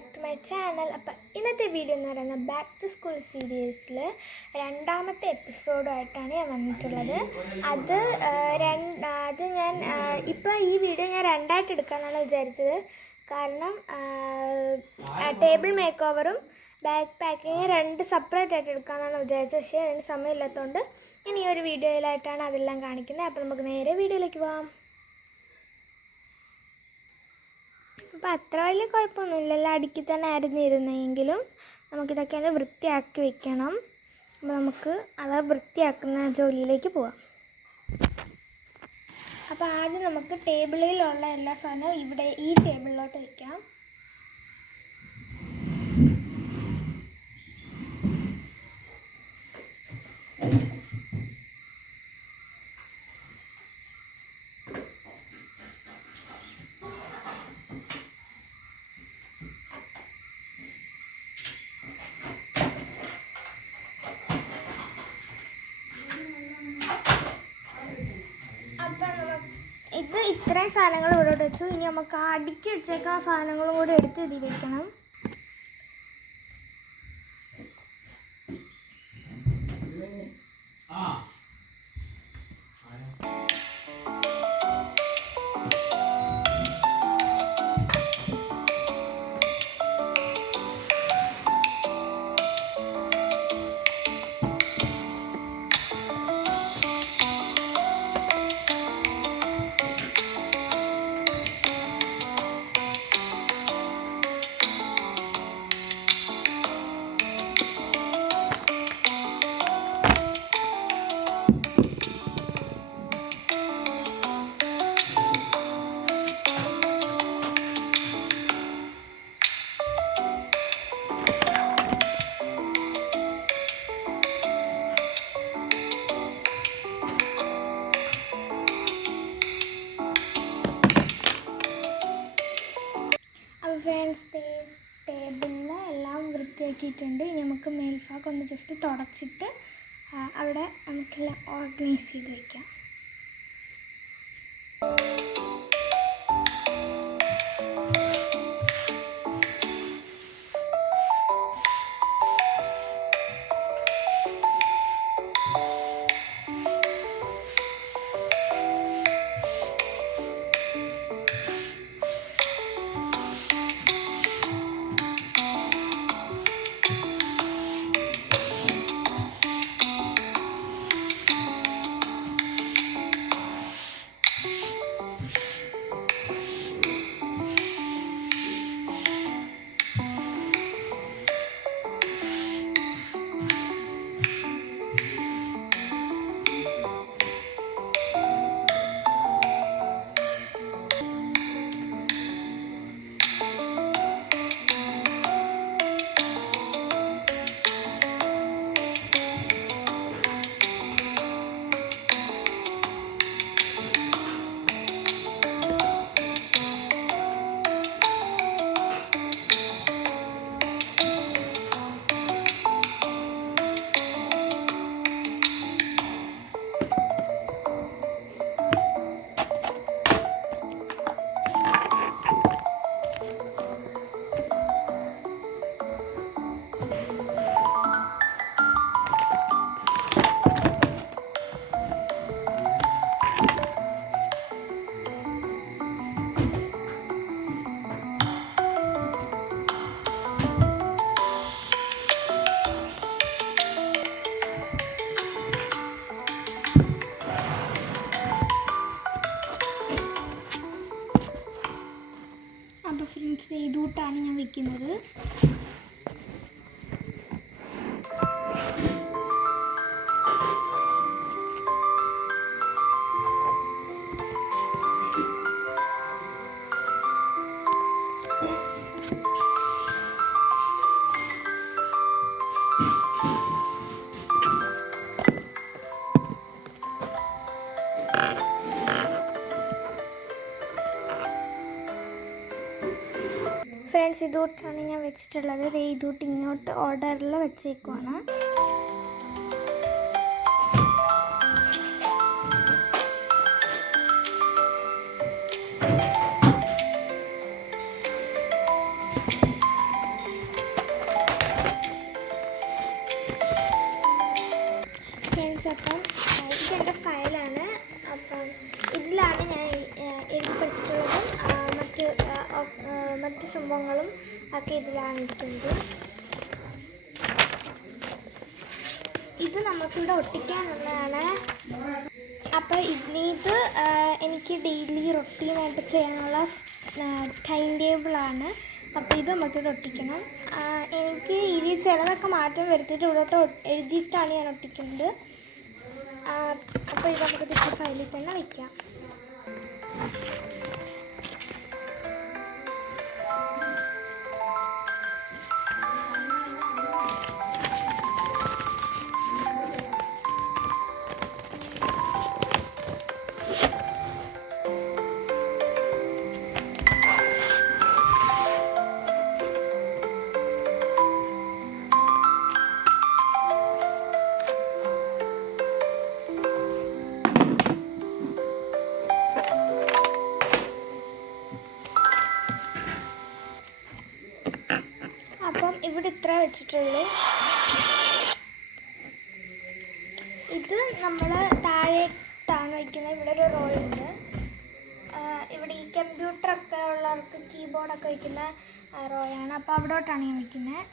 Back to my channel. അപ്പം ഇന്നത്തെ video എന്ന് പറയുന്നത് ബാക്ക് ടു സ്കൂൾ സീരീസിൽ രണ്ടാമത്തെ എപ്പിസോഡുമായിട്ടാണ് ഞാൻ വന്നിട്ടുള്ളത്. അത് ഞാൻ ഇപ്പോൾ ഈ വീഡിയോ ഞാൻ രണ്ടായിട്ട് എടുക്കാമെന്നാണ് വിചാരിച്ചത്. കാരണം ടേബിൾ മേക്ക് ഓവറും ബാഗ് പാക്കിങ് രണ്ട് സെപ്പറേറ്റ് ആയിട്ട് എടുക്കാമെന്നാണ് വിചാരിച്ചത്. പക്ഷേ അതിന് സമയമില്ലാത്തതുകൊണ്ട് ഞാൻ ഈ ഒരു വീഡിയോയിലായിട്ടാണ് അതെല്ലാം കാണിക്കുന്നത്. അപ്പോൾ നമുക്ക് നേരെ വീഡിയോയിലേക്ക് പോകാം. അപ്പോൾ അത്ര വലിയ കുഴപ്പമൊന്നുമില്ലല്ലോ, അടുക്കി തന്നെ ആയിരുന്നു ഇരുന്നെങ്കിലും നമുക്കിതൊക്കെ ഒന്ന് വൃത്തിയാക്കി വെക്കണം. അപ്പോൾ നമുക്ക് അത് വൃത്തിയാക്കുന്ന ജോലിയിലേക്ക് പോവാം. അപ്പോൾ ആദ്യം നമുക്ക് ടേബിളിലുള്ള എല്ലാ സാധനവും ഇവിടെ ഈ ടേബിളിലോട്ട് വയ്ക്കാം. ഇത് ഇത്രയും സാധനങ്ങൾ ഇവിടെ വെച്ചു. ഇനി നമുക്ക് അടുക്കി വെച്ചേക്കുന്ന സാധനങ്ങളും കൂടി എടുത്ത് ഇതിൽ വെക്കണം. ഫ്രണ്ട്സ്, ടേബിളിൽ എല്ലാം വൃത്തിയാക്കിയിട്ടുണ്ട്. ഇനി നമുക്ക് മേൽഭാഗം ഒന്ന് ജസ്റ്റ് തുടച്ചിട്ട് അവിടെ നമുക്കെല്ലാം ഓർഗനൈസ് ചെയ്ത് വയ്ക്കാം. അപ്പോൾ ഫ്രണ്ട്സ്, ഇതൂട്ടാണ് ഞാൻ വെക്കുന്നത്. ഫ്രണ്ട്സ്, ഇതൂട്ടാണ് ഞാൻ വെച്ചിട്ടുള്ളത്. ഇതൂട്ട് ഇങ്ങോട്ട് ഓർഡറിൽ വെച്ചേക്കുവാണ്. മറ്റ് സംഭവങ്ങളും ഒക്കെ ഇതിലാണ് ഇരിക്കുന്നത്. ഇത് നമുക്കിവിടെ ഒട്ടിക്കാനുള്ളതാണ്. അപ്പോൾ ഇത് എനിക്ക് ഡെയിലി റൊട്ടീനായിട്ട് ചെയ്യാനുള്ള ടൈം ടേബിളാണ്. അപ്പോൾ ഇത് നമുക്കിവിടെ ഒട്ടിക്കണം. എനിക്ക് ഇതിൽ ചിലതൊക്കെ മാറ്റം വരുത്തിയിട്ട് ഇവിടോട്ട് എഴുതിയിട്ടാണ് ഞാൻ ഒട്ടിക്കുന്നത്. അപ്പോൾ ഇത് നമുക്ക് തിരിച്ച് ഫയലിൽ തന്നെ വയ്ക്കാം. അപ്പം ഇവിടെ ഇത്ര വെച്ചിട്ടുള്ളൂ. ഇത് നമ്മൾ താഴെത്താണ് വയ്ക്കുന്നത്. ഇവിടെ ഒരു റോളുണ്ട്. ഇവിടെ ഈ കമ്പ്യൂട്ടറൊക്കെ ഉള്ളവർക്ക് കീബോർഡൊക്കെ വയ്ക്കുന്ന റോയാണ്. അപ്പോൾ അവിടോട്ടാണ് ഞാൻ വയ്ക്കുന്നത്.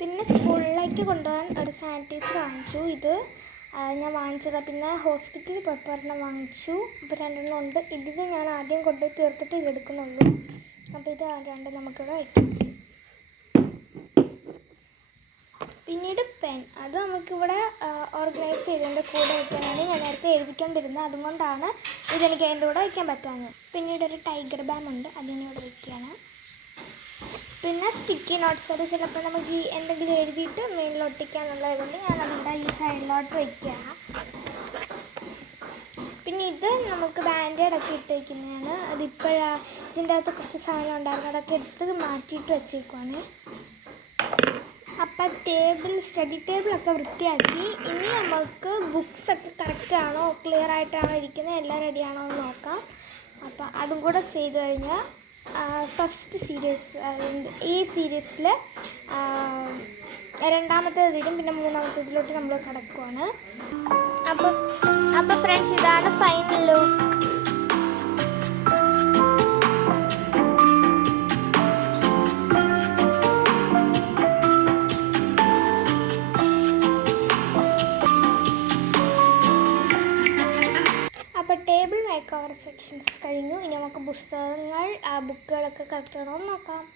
പിന്നെ സ്കൂളിലേക്ക് കൊണ്ടുപോകാൻ ഒരു സാനിറ്റൈസർ വാങ്ങിച്ചു. ഇത് ഞാൻ വാങ്ങിച്ചതാണ്. പിന്നെ ഹോസ്പിറ്റലിൽ പോയപ്പോൾ ഒരെണ്ണം വാങ്ങിച്ചു. അപ്പോൾ 2 ഉണ്ട്. ഇതിൽ ഞാൻ ആദ്യം കൊണ്ടുപോയി തീർത്തിട്ട് ഇതെടുക്കുന്നുള്ളൂ. അപ്പോൾ ഇത് 2 നമുക്കിവിടെ വയ്ക്കാം. പിന്നീട് പെൻ, അത് നമുക്കിവിടെ ഓർഗനൈസ് ചെയ്തതിൻ്റെ കൂടെ വയ്ക്കാനാണ്. ഞാൻ നേരത്തെ എഴുതിക്കൊണ്ടിരുന്നത്, അതുകൊണ്ടാണ് ഇതെനിക്ക് അതിൻ്റെ കൂടെ വയ്ക്കാൻ പറ്റാഞ്ഞത്. പിന്നീട് ഒരു ടൈഗർ ബാം ഉണ്ട്, അതിനെ ഇവിടെ വയ്ക്കുകയാണ്. പിന്നെ സ്റ്റിക്കി നോട്ട്സ്, അത് ചിലപ്പോൾ നമുക്ക് ഈ എന്തെങ്കിലും എഴുതിയിട്ട് മേളിൽ ഒട്ടിക്കാനുള്ളതുകൊണ്ട് ഞാൻ അതിൻ്റെ ഈ സൈഡിലോട്ട് വയ്ക്കുകയാണ്. പിന്നെ ഇത് നമുക്ക് ബാൻഡേഡൊക്കെ ഇട്ട് വയ്ക്കുന്നതാണ്. അതിപ്പോഴാണ് ഇതിൻ്റെ അകത്ത് കുറച്ച് സാധനം ഉണ്ടായിരുന്നു, അതൊക്കെ എടുത്ത് മാറ്റിയിട്ട് വെച്ചേക്കുവാണ്. അപ്പം സ്റ്റഡി ടേബിളൊക്കെ വൃത്തിയാക്കി. ഇനി നമുക്ക് ബുക്സൊക്കെ കറക്റ്റാണോ, ക്ലിയർ ആയിട്ടാണോ ഇരിക്കുന്നത്, എല്ലാം റെഡിയാണോ എന്ന് നോക്കാം. അപ്പം അതും കൂടെ ചെയ്ത് കഴിഞ്ഞാൽ ഫസ്റ്റ് സീരീസ്, ഈ സീരീസിൽ രണ്ടാമത്തേതിലും പിന്നെ മൂന്നാമത്തേതിലോട്ട് നമ്മൾ കിടക്കുവാണ്. അപ്പം ഫ്രണ്ട്സ്, ഇതാണ് final look. Table make over sections കഴിഞ്ഞു. ഇനി നമുക്ക് പുസ്തകങ്ങൾ, ബുക്കുകളൊക്കെ കറക്റ്റാണോ എന്ന് നോക്കാം.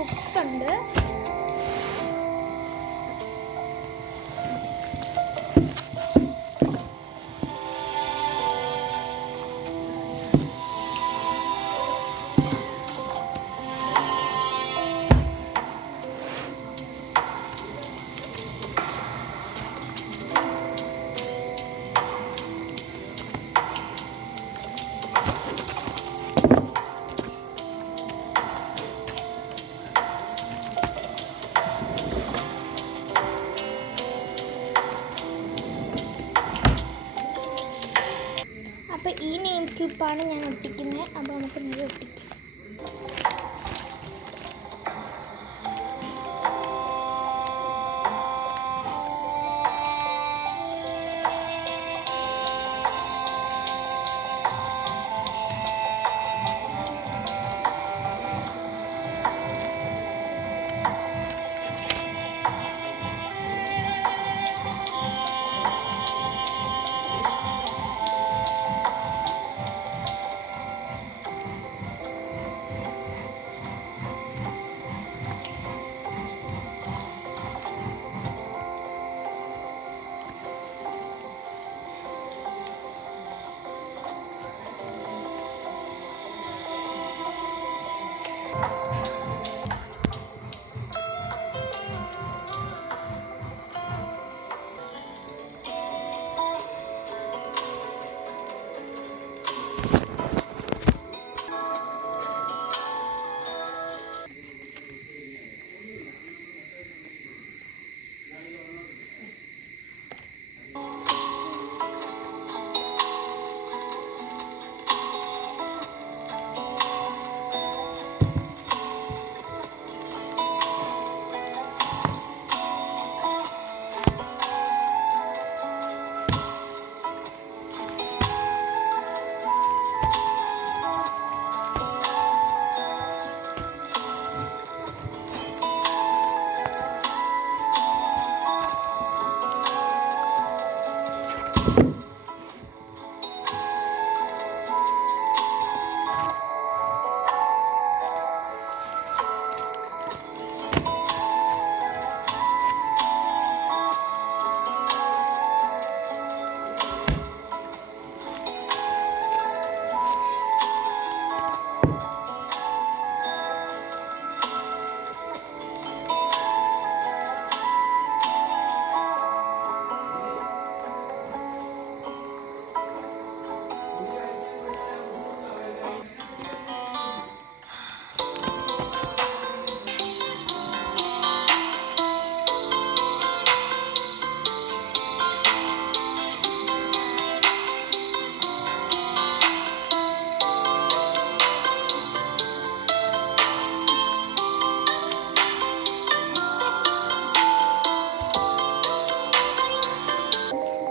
ബുക്സ് ഉണ്ട്. അപ്പോൾ ഈ നെയിം സ്ലിപ്പാണ് ഞാൻ ഒട്ടിക്കുന്നത്. അപ്പോൾ നമുക്ക് ഇത് ഒട്ടിക്കാം.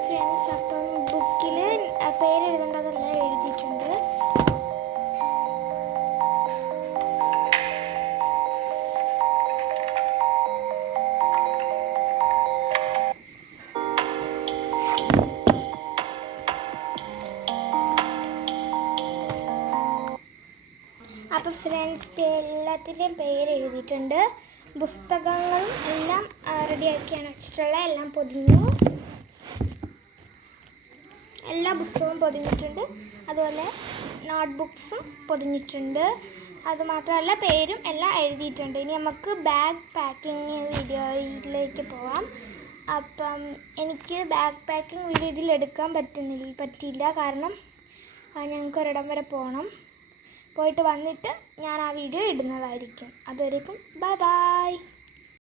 ഫ്രണ്ട്സ്, അപ്പം ബുക്കിൽ പേരെഴുതേണ്ടതെല്ലാം എഴുതിയിട്ടുണ്ട്. അപ്പോൾ ഫ്രണ്ട്സ്, എല്ലാത്തിൻ്റെയും പേര് എഴുതിയിട്ടുണ്ട്. പുസ്തകങ്ങളും എല്ലാം റെഡിയാക്കിയാണ് വെച്ചിട്ടുള്ള, എല്ലാം പൊതിഞ്ഞു. എല്ലാ പുസ്തകവും പൊതിഞ്ഞിട്ടുണ്ട്. അതുപോലെ നോട്ട്ബുക്സും പൊതിഞ്ഞിട്ടുണ്ട്. അതുമാത്രമല്ല പേരും എല്ലാം എഴുതിയിട്ടുണ്ട്. ഇനി നമുക്ക് ബാഗ് പാക്കിങ് വീഡിയോയിലേക്ക് പോവാം. അപ്പം എനിക്ക് ബാഗ് പാക്കിങ് വീഡിയോ ഇതിലെടുക്കാൻ പറ്റില്ല. കാരണം ഞങ്ങൾക്ക് ഒരിടം വരെ പോകണം. പോയിട്ട് വന്നിട്ട് ഞാൻ ആ വീഡിയോ ഇടുന്നതായിരിക്കും. അതുവരേക്കും ബൈ ബൈ.